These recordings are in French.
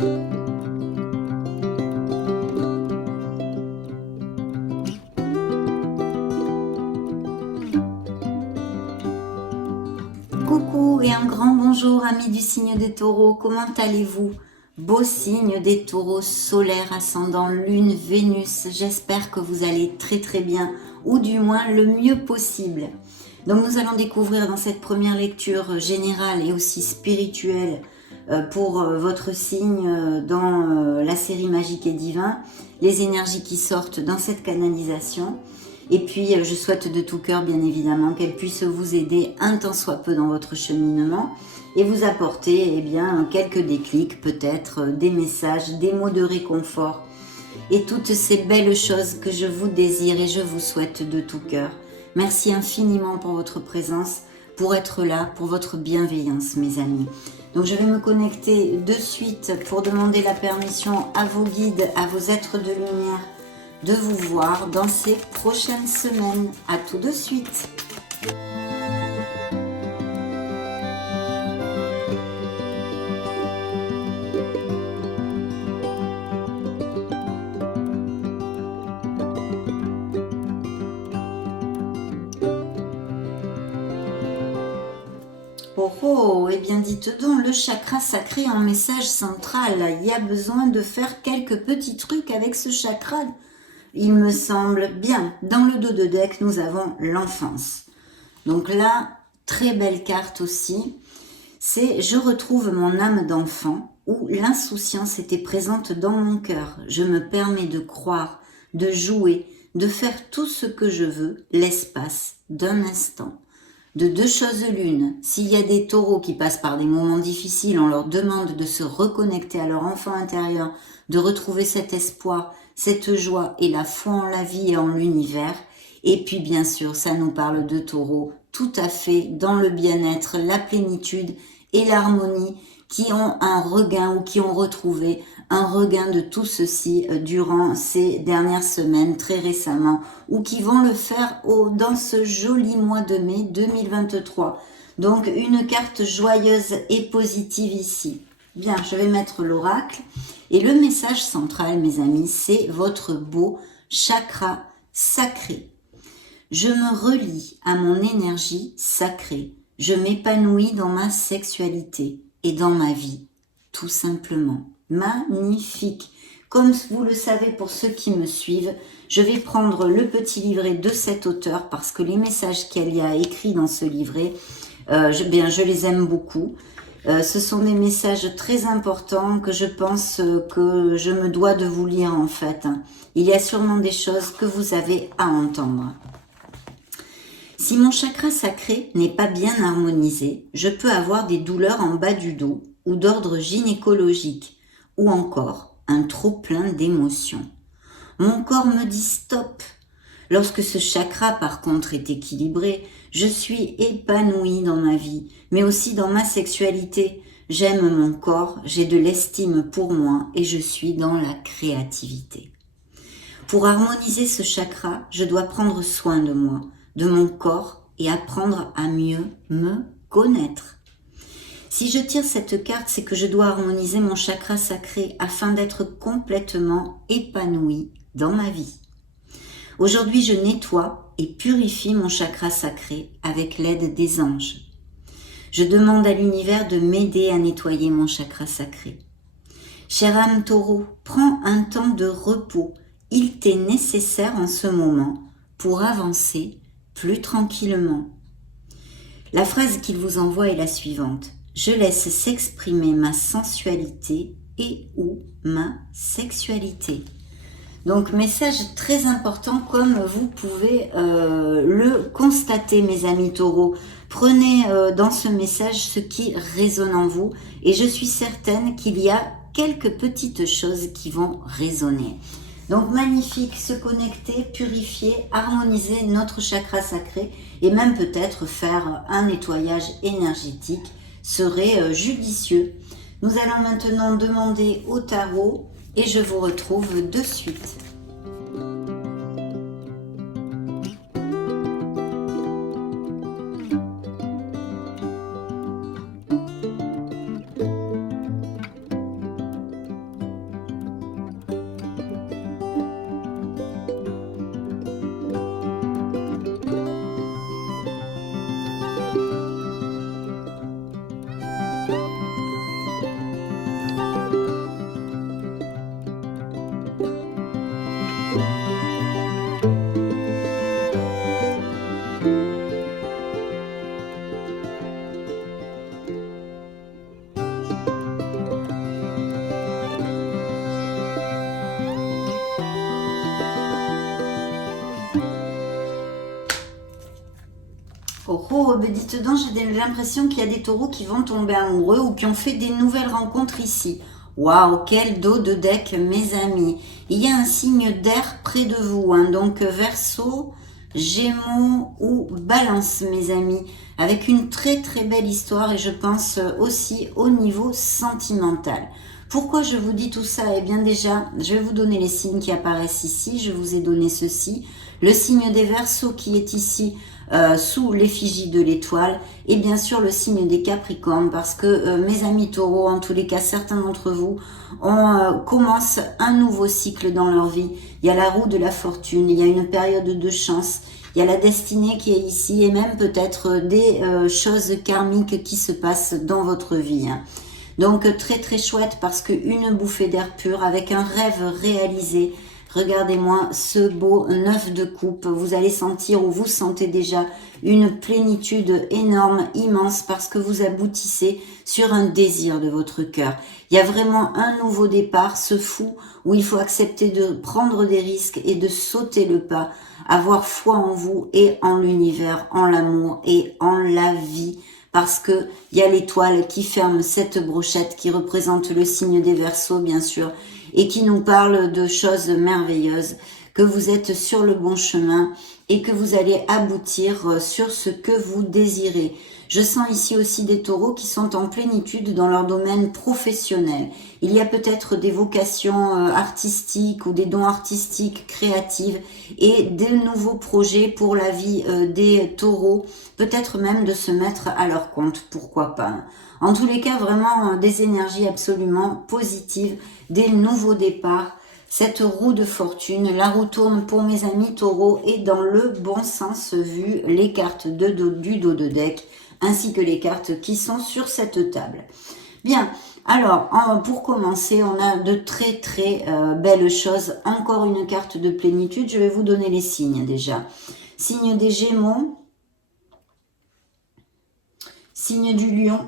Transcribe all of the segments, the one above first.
Coucou et un grand bonjour amis du signe des taureaux, comment allez-vous? Beau signe des taureaux, solaire, ascendant, lune, Vénus, j'espère que vous allez très bien, ou du moins le mieux possible. Donc nous allons découvrir dans cette première lecture générale et aussi spirituelle pour votre signe dans la série Magique et Divin, les énergies qui sortent dans cette canalisation. Et puis, je souhaite de tout cœur, bien évidemment, qu'elle puisse vous aider un tant soit peu dans votre cheminement et vous apporter quelques déclics, peut-être des messages, des mots de réconfort et toutes ces belles choses que je vous désire et je vous souhaite de tout cœur. Merci infiniment pour votre présence, pour être là, pour votre bienveillance, mes amis. Donc, je vais me connecter de suite pour demander la permission à vos guides, à vos êtres de lumière, de vous voir dans ces prochaines semaines. À tout de suite. Oh, eh bien dites donc, le chakra sacré en message central, il y a besoin de faire quelques petits trucs avec ce chakra. Il me semble bien. Dans le dos de deck, nous avons l'enfance. Donc là, très belle carte aussi. C'est « Je retrouve mon âme d'enfant » où l'insouciance était présente dans mon cœur. Je me permets de croire, de jouer, de faire tout ce que je veux, l'espace d'un instant. De deux choses l'une, s'il y a des taureaux qui passent par des moments difficiles, on leur demande de se reconnecter à leur enfant intérieur, de retrouver cet espoir, cette joie et la foi en la vie et en l'univers. Et puis bien sûr, ça nous parle de taureaux tout à fait dans le bien-être, la plénitude et l'harmonie qui ont un regain ou qui ont retrouvé un regain de tout ceci durant ces dernières semaines, très récemment, ou qui vont le faire dans ce joli mois de mai 2023. Donc une carte joyeuse et positive ici. Bien, je vais mettre l'oracle. Et le message central, mes amis, c'est votre beau chakra sacré. Je me relie à mon énergie sacrée. Je m'épanouis dans ma sexualité et dans ma vie, tout simplement. Magnifique. Comme vous le savez pour ceux qui me suivent, je vais prendre le petit livret de cet auteur parce que les messages qu'elle y a écrits dans ce livret, je les aime beaucoup. Ce sont des messages très importants que je pense que je me dois de vous lire en fait. Il y a sûrement des choses que vous avez à entendre. Si mon chakra sacré n'est pas bien harmonisé, je peux avoir des douleurs en bas du dos ou d'ordre gynécologique, ou encore un trop-plein d'émotions. Mon corps me dit stop. Lorsque ce chakra par contre est équilibré, je suis épanouie dans ma vie, mais aussi dans ma sexualité. J'aime mon corps, j'ai de l'estime pour moi et je suis dans la créativité. Pour harmoniser ce chakra, je dois prendre soin de moi, de mon corps et apprendre à mieux me connaître. Si je tire cette carte, c'est que je dois harmoniser mon chakra sacré afin d'être complètement épanouie dans ma vie. Aujourd'hui, je nettoie et purifie mon chakra sacré avec l'aide des anges. Je demande à l'univers de m'aider à nettoyer mon chakra sacré. Chère âme taureau, prends un temps de repos. Il t'est nécessaire en ce moment pour avancer plus tranquillement. La phrase qu'il vous envoie est la suivante. Je laisse s'exprimer ma sensualité et ou ma sexualité. Donc, message très important comme vous pouvez le constater, mes amis taureaux. Prenez dans ce message ce qui résonne en vous et je suis certaine qu'il y a quelques petites choses qui vont résonner. Donc, magnifique, se connecter, purifier, harmoniser notre chakra sacré et même peut-être faire un nettoyage énergétique serait judicieux. Nous allons maintenant demander au tarot et je vous retrouve de suite. Oh, ben dites donc, j'ai l'impression qu'il y a des taureaux qui vont tomber amoureux ou qui ont fait des nouvelles rencontres ici. Waouh, quel dos de deck, mes amis. Il y a un signe d'air près de vous, hein, donc Verseau, Gémeaux ou Balance, mes amis, avec une très très belle histoire et je pense aussi au niveau sentimental. Pourquoi je vous dis tout ça? Eh bien déjà, je vais vous donner les signes qui apparaissent ici. Je vous ai donné ceci. Le signe des Verseaux qui est ici sous l'effigie de l'étoile. Et bien sûr le signe des Capricornes parce que mes amis taureaux, en tous les cas certains d'entre vous, commencent un nouveau cycle dans leur vie. Il y a la roue de la fortune, il y a une période de chance. Il y a la destinée qui est ici et même peut-être des choses karmiques qui se passent dans votre vie. Hein. Donc très très chouette parce qu'une bouffée d'air pur avec un rêve réalisé. Regardez-moi ce beau 9 de coupe. Vous allez sentir ou vous sentez déjà une plénitude énorme, immense parce que vous aboutissez sur un désir de votre cœur. Il y a vraiment un nouveau départ, ce fou où il faut accepter de prendre des risques et de sauter le pas, avoir foi en vous et en l'univers, en l'amour et en la vie. Parce que il y a l'étoile qui ferme cette brochette qui représente le signe des Verseaux, bien sûr, et qui nous parle de choses merveilleuses, que vous êtes sur le bon chemin et que vous allez aboutir sur ce que vous désirez. Je sens ici aussi des taureaux qui sont en plénitude dans leur domaine professionnel. Il y a peut-être des vocations artistiques ou des dons artistiques, créatifs et des nouveaux projets pour la vie des taureaux. Peut-être même de se mettre à leur compte, pourquoi pas. En tous les cas, vraiment des énergies absolument positives, des nouveaux départs. Cette roue de fortune, la roue tourne pour mes amis taureaux et dans le bon sens vu les cartes du dos de deck ainsi que les cartes qui sont sur cette table. Bien, alors pour commencer, on a de très très belles choses. Encore une carte de plénitude, je vais vous donner les signes déjà. Signe des Gémeaux, signe du Lion,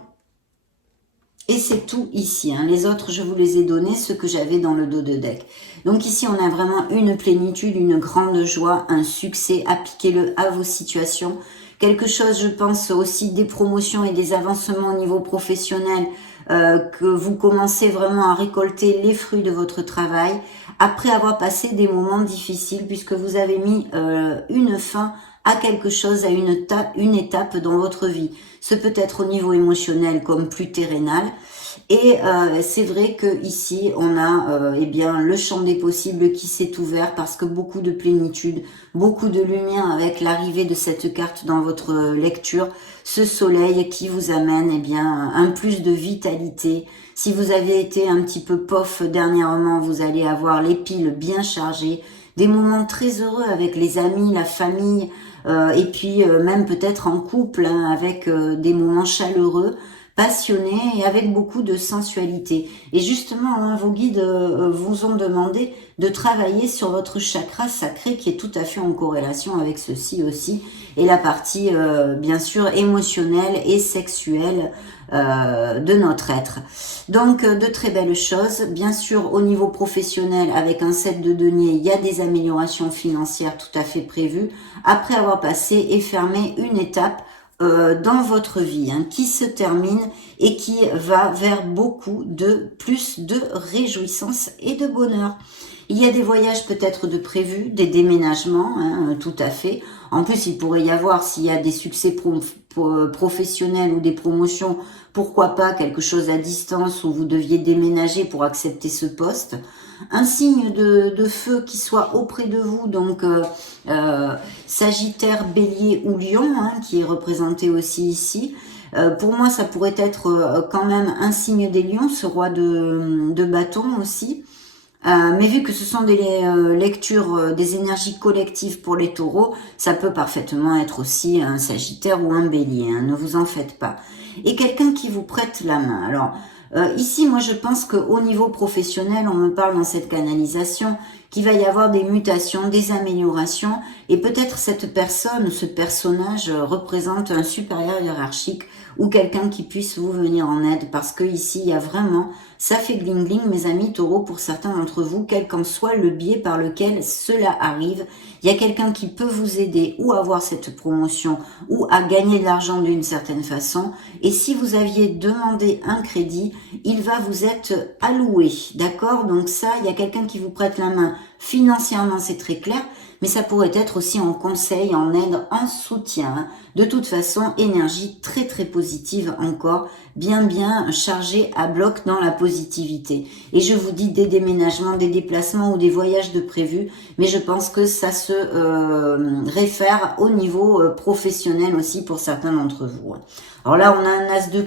et c'est tout ici. Hein. Les autres, je vous les ai donnés, ceux que j'avais dans le dos de deck. Donc ici, on a vraiment une plénitude, une grande joie, un succès. Appliquez-le à vos situations. Quelque chose, je pense aussi des promotions et des avancements au niveau professionnel, que vous commencez vraiment à récolter les fruits de votre travail après avoir passé des moments difficiles puisque vous avez mis une fin à quelque chose, à une étape dans votre vie. Ce peut être au niveau émotionnel comme plus terrénal. Et c'est vrai que ici on a eh bien le champ des possibles qui s'est ouvert parce que beaucoup de plénitude, beaucoup de lumière avec l'arrivée de cette carte dans votre lecture, ce soleil qui vous amène eh bien un plus de vitalité. Si vous avez été un petit peu pof dernièrement, vous allez avoir les piles bien chargées, des moments très heureux avec les amis, la famille et puis même peut-être en couple hein, avec des moments chaleureux, passionnés et avec beaucoup de sensualité. Et justement, hein, vos guides vous ont demandé de travailler sur votre chakra sacré qui est tout à fait en corrélation avec ceci aussi et la partie bien sûr émotionnelle et sexuelle de notre être. Donc de très belles choses. Bien sûr au niveau professionnel avec un 7 de denier, il y a des améliorations financières tout à fait prévues après avoir passé et fermé une étape dans votre vie hein, qui se termine et qui va vers beaucoup de plus de réjouissance et de bonheur. Il y a des voyages peut-être de prévus, des déménagements, hein, tout à fait. En plus, il pourrait y avoir, s'il y a des succès professionnels ou des promotions, pourquoi pas quelque chose à distance où vous deviez déménager pour accepter ce poste. Un signe de feu qui soit auprès de vous, donc Sagittaire, Bélier ou Lion, hein, qui est représenté aussi ici. Pour moi, ça pourrait être quand même un signe des lions, ce roi de bâton aussi. Mais vu que ce sont des lectures des énergies collectives pour les taureaux, ça peut parfaitement être aussi un Sagittaire ou un Bélier, hein, ne vous en faites pas. Et quelqu'un qui vous prête la main. Alors, ici, moi, je pense qu'au niveau professionnel, on me parle dans cette canalisation qu'il va y avoir des mutations, des améliorations, et peut-être cette personne, ce personnage représente un supérieur hiérarchique ou quelqu'un qui puisse vous venir en aide, parce que ici, il y a vraiment Ça fait gling gling, mes amis taureaux, pour certains d'entre vous, quel qu'en soit le biais par lequel cela arrive. Il y a quelqu'un qui peut vous aider ou avoir cette promotion ou à gagner de l'argent d'une certaine façon. Et si vous aviez demandé un crédit, il va vous être alloué. D'accord? Donc ça, il y a quelqu'un qui vous prête la main financièrement, c'est très clair. Mais ça pourrait être aussi en conseil, en aide, en soutien. De toute façon, énergie très très positive encore, bien chargée à bloc dans la positivité. Et je vous dis des déménagements, des déplacements ou des voyages de prévus, mais je pense que ça se réfère au niveau professionnel aussi pour certains d'entre vous. Alors là, on a un as de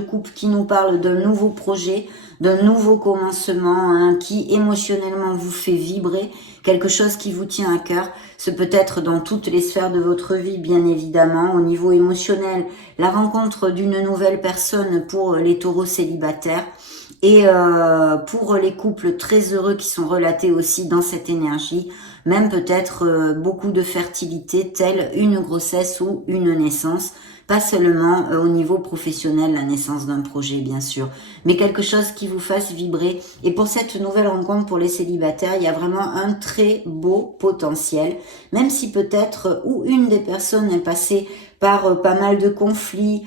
coupe qui nous parle d'un nouveau projet, d'un nouveau commencement qui émotionnellement vous fait vibrer, quelque chose qui vous tient à cœur. Ce peut être dans toutes les sphères de votre vie, bien évidemment, au niveau émotionnel, la rencontre d'une nouvelle personne pour les taureaux célibataires et pour les couples très heureux qui sont relatés aussi dans cette énergie, même peut-être beaucoup de fertilité, telle une grossesse ou une naissance. Pas seulement au niveau professionnel, la naissance d'un projet, bien sûr, mais quelque chose qui vous fasse vibrer. Et pour cette nouvelle rencontre pour les célibataires, il y a vraiment un très beau potentiel, même si peut-être ou une des personnes est passée par pas mal de conflits,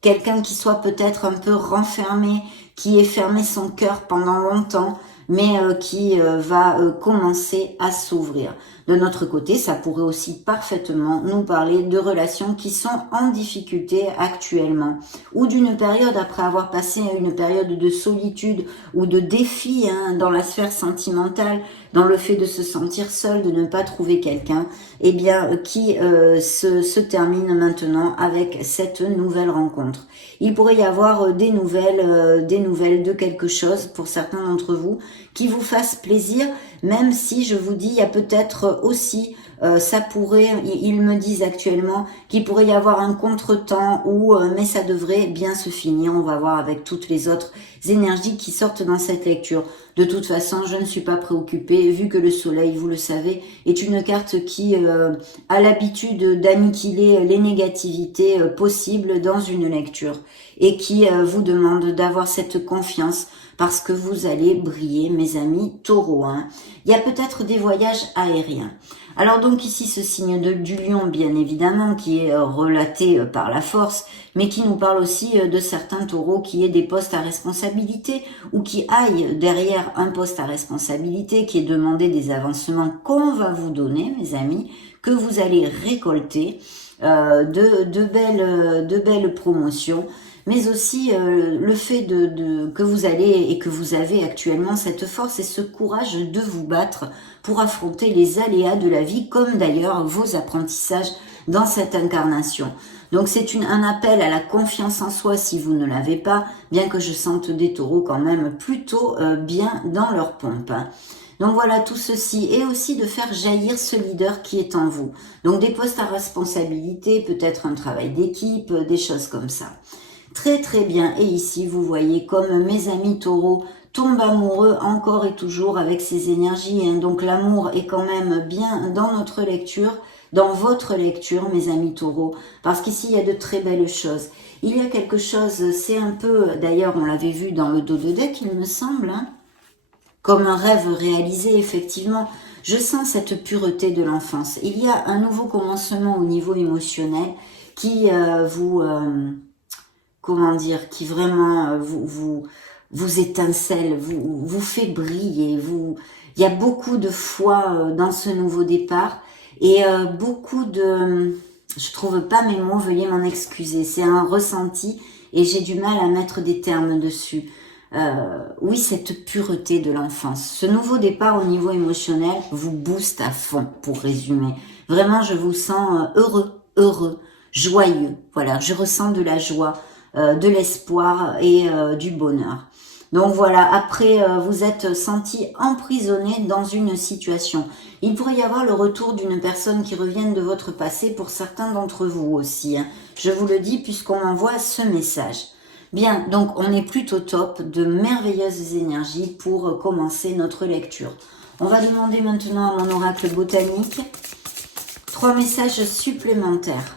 quelqu'un qui soit peut-être un peu renfermé, qui ait fermé son cœur pendant longtemps, mais qui va commencer à s'ouvrir. De notre côté, ça pourrait aussi parfaitement nous parler de relations qui sont en difficulté actuellement, ou d'une période après avoir passé une période de solitude ou de défi dans la sphère sentimentale, dans le fait de se sentir seul, de ne pas trouver quelqu'un, eh bien qui se termine maintenant avec cette nouvelle rencontre. Il pourrait y avoir des nouvelles de quelque chose pour certains d'entre vous qui vous fasse plaisir, même si je vous dis, il y a peut-être aussi, ça pourrait, ils me disent actuellement, qu'il pourrait y avoir un contretemps mais ça devrait bien se finir. On va voir avec toutes les autres énergies qui sortent dans cette lecture. De toute façon, je ne suis pas préoccupée, vu que le soleil, vous le savez, est une carte qui a l'habitude d'annihiler les négativités possibles dans une lecture et qui vous demande d'avoir cette confiance parce que vous allez briller, mes amis taureaux. Il y a peut-être des voyages aériens. Alors donc ici ce signe du lion, bien évidemment, qui est relaté par la force, mais qui nous parle aussi de certains taureaux qui aient des postes à responsabilité ou qui aillent derrière un poste à responsabilité, qui est demandé des avancements qu'on va vous donner, mes amis, que vous allez récolter, de belles promotions, mais aussi le fait que vous allez et que vous avez actuellement cette force et ce courage de vous battre pour affronter les aléas de la vie, comme d'ailleurs vos apprentissages dans cette incarnation. Donc c'est un appel à la confiance en soi si vous ne l'avez pas, bien que je sente des taureaux quand même plutôt bien dans leur pompe. Donc voilà, tout ceci, et aussi de faire jaillir ce leader qui est en vous. Donc des postes à responsabilité, peut-être un travail d'équipe, des choses comme ça. Très très bien, et ici vous voyez comme mes amis taureaux tombent amoureux encore et toujours avec ces énergies. Donc l'amour est quand même bien dans notre lecture, dans votre lecture, mes amis taureaux, parce qu'ici il y a de très belles choses. Il y a quelque chose, c'est un peu, d'ailleurs on l'avait vu dans le dos de deck il me semble, comme un rêve réalisé effectivement. Je sens cette pureté de l'enfance. Il y a un nouveau commencement au niveau émotionnel qui qui vraiment vous étincelle, vous fait briller. Il y a beaucoup de foi dans ce nouveau départ et je trouve pas mes mots, veuillez m'en excuser. C'est un ressenti et j'ai du mal à mettre des termes dessus. Oui, cette pureté de l'enfance. Ce nouveau départ au niveau émotionnel vous booste à fond, pour résumer. Vraiment, je vous sens heureux, joyeux. Voilà, je ressens de la joie, de l'espoir et du bonheur. Donc voilà, après vous êtes senti emprisonné dans une situation. Il pourrait y avoir le retour d'une personne qui revienne de votre passé pour certains d'entre vous aussi. Je vous le dis puisqu'on m'envoie ce message. Bien, donc on est plutôt top, de merveilleuses énergies pour commencer notre lecture. On va demander maintenant à mon oracle botanique 3 messages supplémentaires.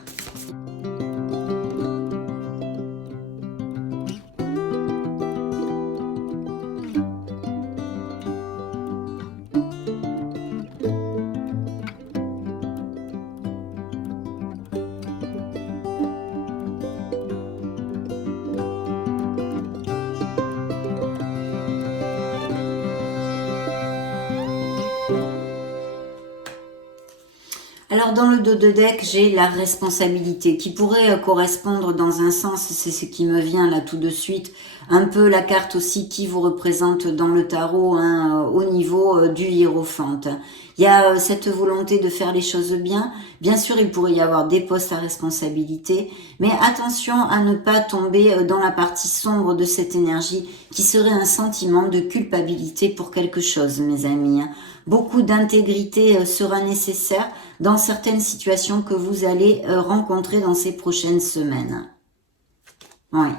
Alors dans le dos de deck, j'ai la responsabilité qui pourrait correspondre dans un sens, c'est ce qui me vient là tout de suite, un peu la carte aussi qui vous représente dans le tarot hein, au niveau du hiérophante. Il y a cette volonté de faire les choses bien. Bien sûr, il pourrait y avoir des postes à responsabilité, mais attention à ne pas tomber dans la partie sombre de cette énergie qui serait un sentiment de culpabilité pour quelque chose, mes amis. Beaucoup d'intégrité sera nécessaire dans certaines situations que vous allez rencontrer dans ces prochaines semaines. Oui,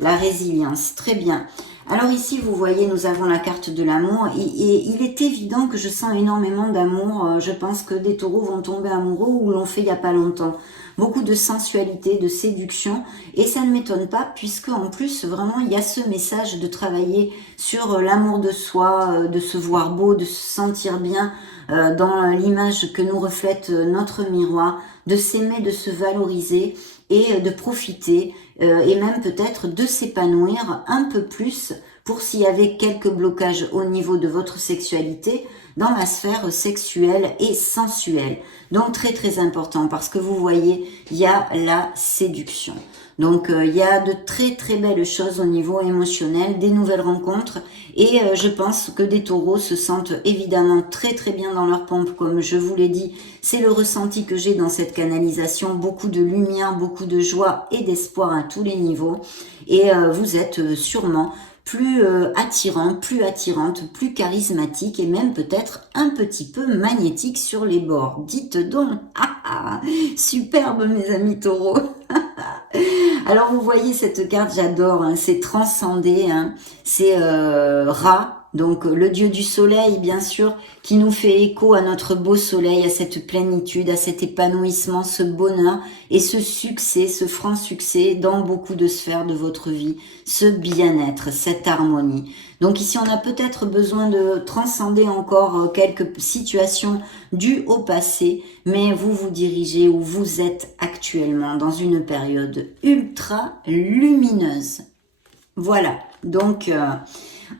la résilience, très bien. Alors ici, vous voyez, nous avons la carte de l'amour et il est évident que je sens énormément d'amour. Je pense que des taureaux vont tomber amoureux ou l'ont fait il n'y a pas longtemps. Beaucoup de sensualité, de séduction et ça ne m'étonne pas puisque en plus, vraiment, il y a ce message de travailler sur l'amour de soi, de se voir beau, de se sentir bien dans l'image que nous reflète notre miroir, de s'aimer, de se valoriser et de profiter et même peut-être de s'épanouir un peu plus pour s'il y avait quelques blocages au niveau de votre sexualité dans la sphère sexuelle et sensuelle. Donc très très important parce que vous voyez, il y a la séduction. Donc il y a de très très belles choses au niveau émotionnel, des nouvelles rencontres et je pense que des taureaux se sentent évidemment très très bien dans leur pompe comme je vous l'ai dit. C'est le ressenti que j'ai dans cette canalisation, beaucoup de lumière, beaucoup de joie et d'espoir à tous les niveaux et vous êtes sûrement plus attirant, plus attirante, plus charismatique et même peut-être un petit peu magnétique sur les bords. Dites donc, superbe mes amis taureaux. Alors vous voyez cette carte, j'adore, hein, c'est transcendé, hein, c'est Ra, donc le dieu du soleil bien sûr, qui nous fait écho à notre beau soleil, à cette plénitude, à cet épanouissement, ce bonheur et ce succès, ce franc succès dans beaucoup de sphères de votre vie, ce bien-être, cette harmonie. Donc ici on a peut-être besoin de transcender encore quelques situations dues au passé, mais vous vous dirigez où vous êtes actuellement dans une période ultra lumineuse. Voilà, donc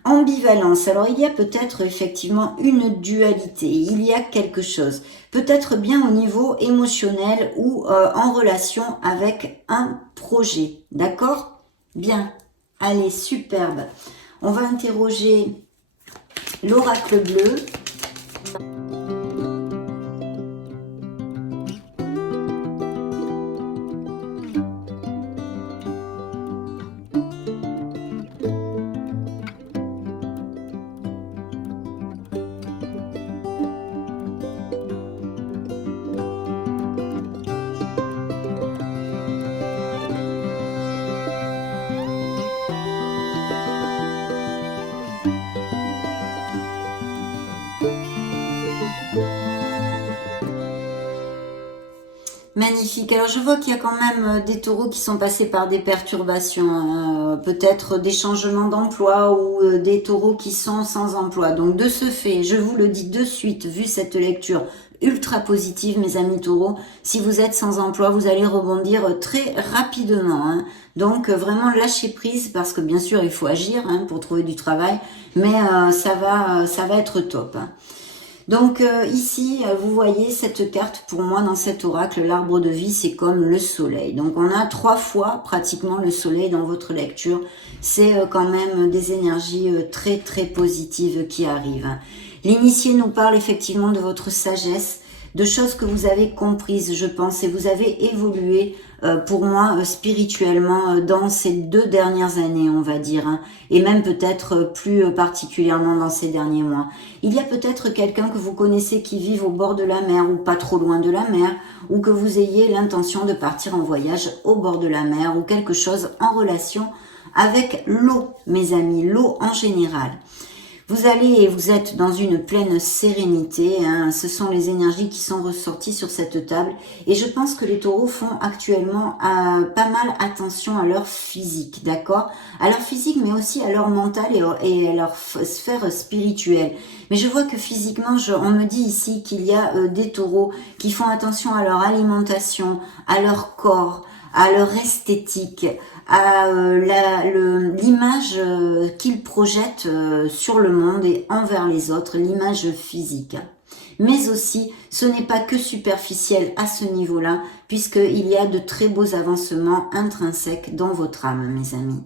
ambivalence. Alors il y a peut-être effectivement une dualité, il y a quelque chose, peut-être bien au niveau émotionnel ou en relation avec un projet, d'accord? Bien, allez, superbe. On va interroger l'oracle bleu. Magnifique. Alors je vois qu'il y a quand même des taureaux qui sont passés par des perturbations, peut-être des changements d'emploi ou des taureaux qui sont sans emploi. Donc de ce fait, je vous le dis de suite, vu cette lecture ultra positive, mes amis taureaux, si vous êtes sans emploi, vous allez rebondir très rapidement. Hein. Donc vraiment lâchez prise parce que bien sûr il faut agir hein, pour trouver du travail, mais ça va être top. Hein. Donc ici, vous voyez cette carte, pour moi, dans cet oracle, l'arbre de vie, c'est comme le soleil. Donc on a 3 fois pratiquement le soleil dans votre lecture. C'est quand même des énergies très très positives qui arrivent. L'initié nous parle effectivement de votre sagesse, de choses que vous avez comprises, je pense, et vous avez évolué pour moi spirituellement dans ces 2 dernières années, on va dire, hein, et même peut-être plus particulièrement dans ces derniers mois. Il y a peut-être quelqu'un que vous connaissez qui vive au bord de la mer ou pas trop loin de la mer, ou que vous ayez l'intention de partir en voyage au bord de la mer ou quelque chose en relation avec l'eau, mes amis, l'eau en général. Vous êtes dans une pleine sérénité, hein, ce sont les énergies qui sont ressorties sur cette table et je pense que les taureaux font actuellement pas mal attention à leur physique, d'accord? À leur physique mais aussi à leur mental et à leur sphère spirituelle. Mais je vois que physiquement, on me dit ici qu'il y a des taureaux qui font attention à leur alimentation, à leur corps, à leur esthétique, à l'image qu'ils projettent sur le monde et envers les autres, l'image physique. Mais aussi, ce n'est pas que superficiel à ce niveau-là, puisqu'il y a de très beaux avancements intrinsèques dans votre âme, mes amis.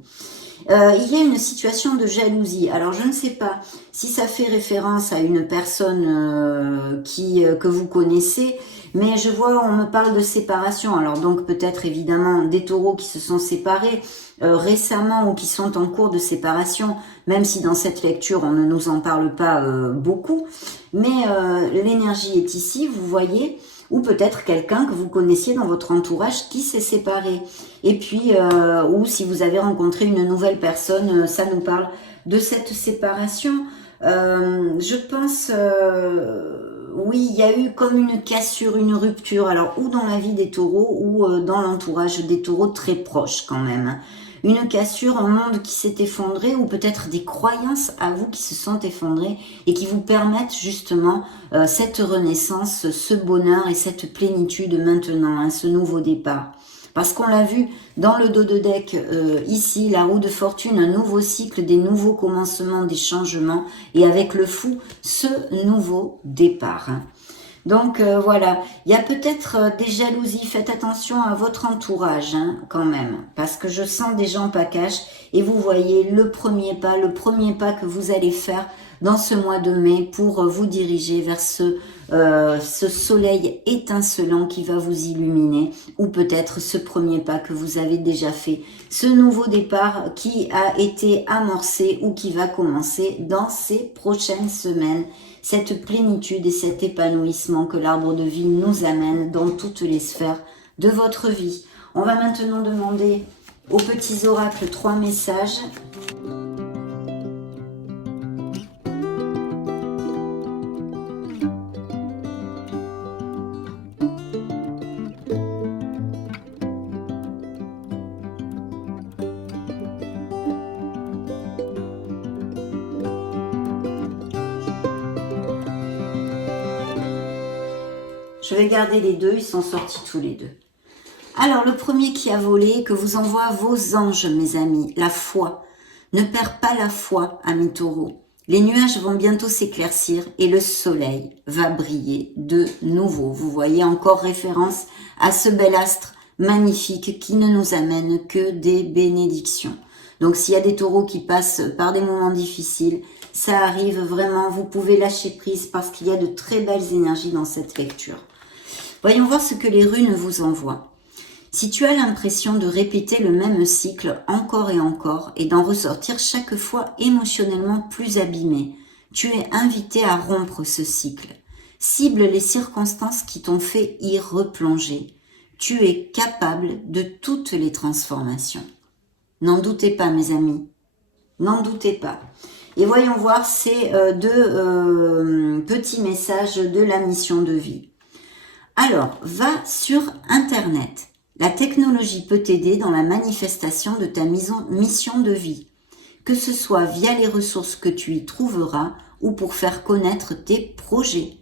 Il y a une situation de jalousie. Alors, je ne sais pas si ça fait référence à une personne que vous connaissez, mais je vois, on me parle de séparation. Alors, donc, peut-être évidemment des taureaux qui se sont séparés récemment ou qui sont en cours de séparation, même si dans cette lecture, on ne nous en parle pas beaucoup. Mais l'énergie est ici, vous voyez, ou peut-être quelqu'un que vous connaissiez dans votre entourage qui s'est séparé. Et puis, ou si vous avez rencontré une nouvelle personne, ça nous parle de cette séparation. Je pense, oui, il y a eu comme une cassure, une rupture, alors ou dans la vie des taureaux ou dans l'entourage des taureaux très proches quand même. Une cassure, un monde qui s'est effondré ou peut-être des croyances à vous qui se sont effondrées et qui vous permettent justement cette renaissance, ce bonheur et cette plénitude maintenant, hein, ce nouveau départ. Parce qu'on l'a vu dans le dos de deck, ici, la roue de fortune, un nouveau cycle, des nouveaux commencements, des changements, et avec le fou, ce nouveau départ. Hein. Donc voilà, il y a peut-être des jalousies, faites attention à votre entourage hein, quand même, parce que je sens des gens pas cash, et vous voyez le premier pas que vous allez faire dans ce mois de mai pour vous diriger vers ce soleil étincelant qui va vous illuminer, ou peut-être ce premier pas que vous avez déjà fait, ce nouveau départ qui a été amorcé ou qui va commencer dans ces prochaines semaines, cette plénitude et cet épanouissement que l'arbre de vie nous amène dans toutes les sphères de votre vie. On va maintenant demander aux petits oracles 3 messages. Je vais garder les deux, ils sont sortis tous les deux. Alors, le premier qui a volé, que vous envoie vos anges, mes amis, la foi. Ne perds pas la foi, amis taureaux. Les nuages vont bientôt s'éclaircir et le soleil va briller de nouveau. Vous voyez encore référence à ce bel astre magnifique qui ne nous amène que des bénédictions. Donc, s'il y a des taureaux qui passent par des moments difficiles, ça arrive vraiment, vous pouvez lâcher prise parce qu'il y a de très belles énergies dans cette lecture. Voyons voir ce que les runes vous envoient. Si tu as l'impression de répéter le même cycle encore et d'en ressortir chaque fois émotionnellement plus abîmé, tu es invité à rompre ce cycle. Cible les circonstances qui t'ont fait y replonger. Tu es capable de toutes les transformations. N'en doutez pas, mes amis. N'en doutez pas. Et voyons voir ces deux petits messages de la mission de vie. Alors, va sur Internet. La technologie peut t'aider dans la manifestation de ta mission de vie, que ce soit via les ressources que tu y trouveras ou pour faire connaître tes projets.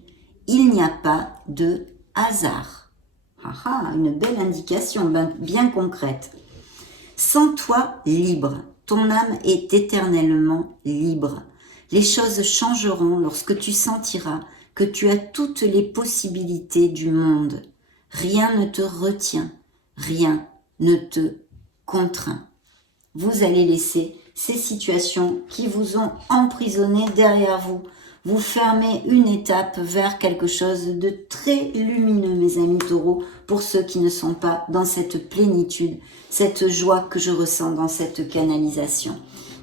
Il n'y a pas de hasard. Une belle indication bien concrète. Sens-toi libre. Ton âme est éternellement libre. Les choses changeront lorsque tu sentiras que tu as toutes les possibilités du monde. Rien ne te retient, rien ne te contraint. Vous allez laisser ces situations qui vous ont emprisonné derrière vous. Vous fermez une étape vers quelque chose de très lumineux, mes amis taureaux, pour ceux qui ne sont pas dans cette plénitude, cette joie que je ressens dans cette canalisation.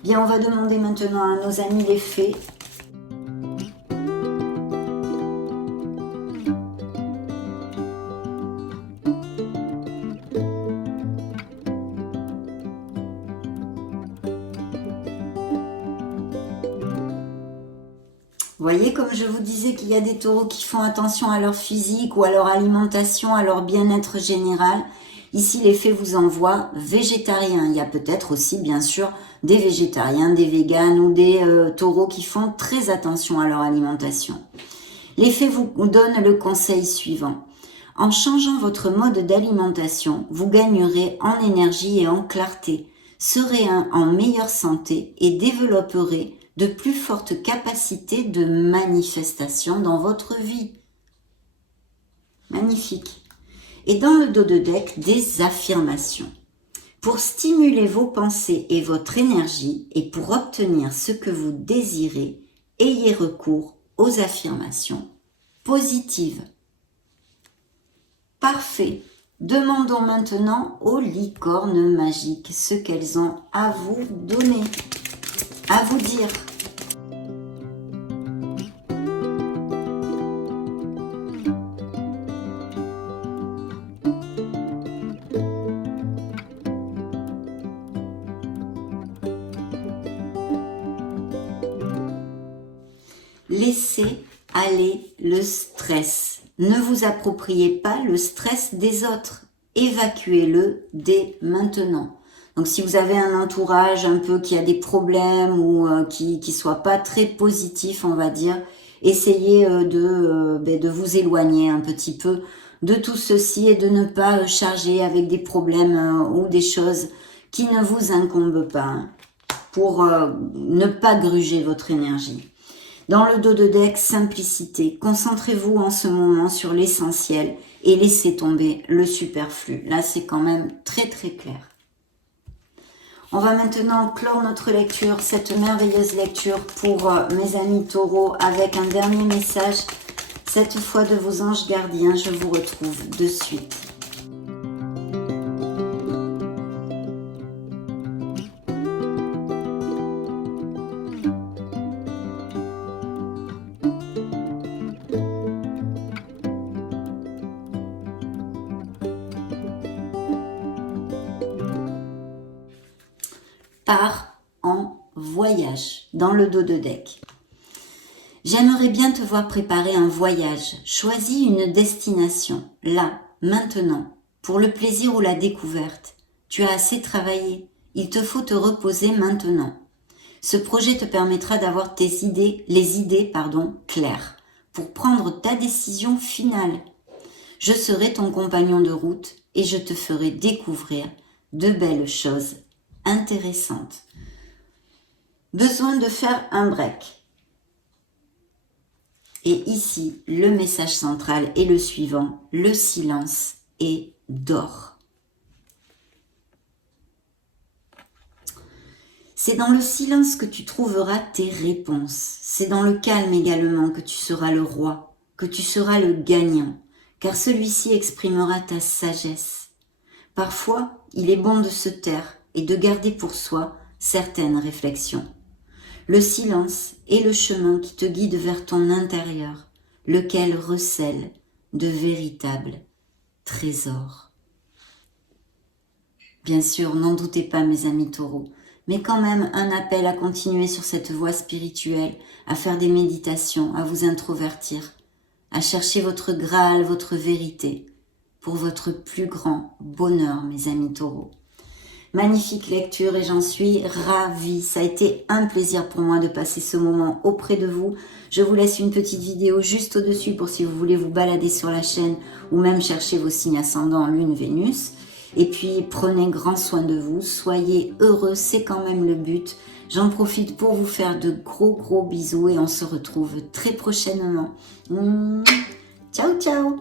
Bien, on va demander maintenant à nos amis les fées. Vous voyez, comme je vous disais qu'il y a des taureaux qui font attention à leur physique ou à leur alimentation, à leur bien-être général. Ici, les fées vous envoient végétariens. Il y a peut-être aussi, bien sûr, des végétariens, des véganes ou des taureaux qui font très attention à leur alimentation. Les fées vous donnent le conseil suivant. En changeant votre mode d'alimentation, vous gagnerez en énergie et en clarté, serez en meilleure santé et développerez de plus fortes capacités de manifestation dans votre vie. Magnifique. Et dans le dos de deck, des affirmations. Pour stimuler vos pensées et votre énergie et pour obtenir ce que vous désirez, ayez recours aux affirmations positives. Parfait. Demandons maintenant aux licornes magiques ce qu'elles ont à vous donner, à vous dire. Laissez aller le stress. Ne vous appropriez pas le stress des autres. Évacuez-le dès maintenant. Donc si vous avez un entourage un peu qui a des problèmes ou qui soit pas très positif, on va dire, essayez de vous éloigner un petit peu de tout ceci et de ne pas charger avec des problèmes ou des choses qui ne vous incombent pas, hein, pour ne pas gruger votre énergie. Dans le dos de deck, simplicité. Concentrez-vous en ce moment sur l'essentiel et laissez tomber le superflu. Là, c'est quand même très très clair. On va maintenant clore notre lecture, cette merveilleuse lecture pour mes amis taureaux avec un dernier message, cette fois de vos anges gardiens. Je vous retrouve de suite. Pars en voyage dans le dos de deck. J'aimerais bien te voir préparer un voyage. Choisis une destination, là, maintenant, pour le plaisir ou la découverte. Tu as assez travaillé. Il te faut te reposer maintenant. Ce projet te permettra d'avoir les idées claires pour prendre ta décision finale. Je serai ton compagnon de route et je te ferai découvrir de belles choses intéressante. Besoin de faire un break. Et ici, le message central est le suivant, le silence est d'or. C'est dans le silence que tu trouveras tes réponses. C'est dans le calme également que tu seras le roi, que tu seras le gagnant, car celui-ci exprimera ta sagesse. Parfois, il est bon de se taire et de garder pour soi certaines réflexions. Le silence est le chemin qui te guide vers ton intérieur, lequel recèle de véritables trésors. Bien sûr, n'en doutez pas mes amis taureaux, mais quand même un appel à continuer sur cette voie spirituelle, à faire des méditations, à vous introvertir, à chercher votre Graal, votre vérité, pour votre plus grand bonheur mes amis taureaux. Magnifique lecture et j'en suis ravie. Ça a été un plaisir pour moi de passer ce moment auprès de vous. Je vous laisse une petite vidéo juste au-dessus pour si vous voulez vous balader sur la chaîne ou même chercher vos signes ascendants Lune, Vénus. Et puis prenez grand soin de vous. Soyez heureux, c'est quand même le but. J'en profite pour vous faire de gros bisous et on se retrouve très prochainement. Ciao, ciao!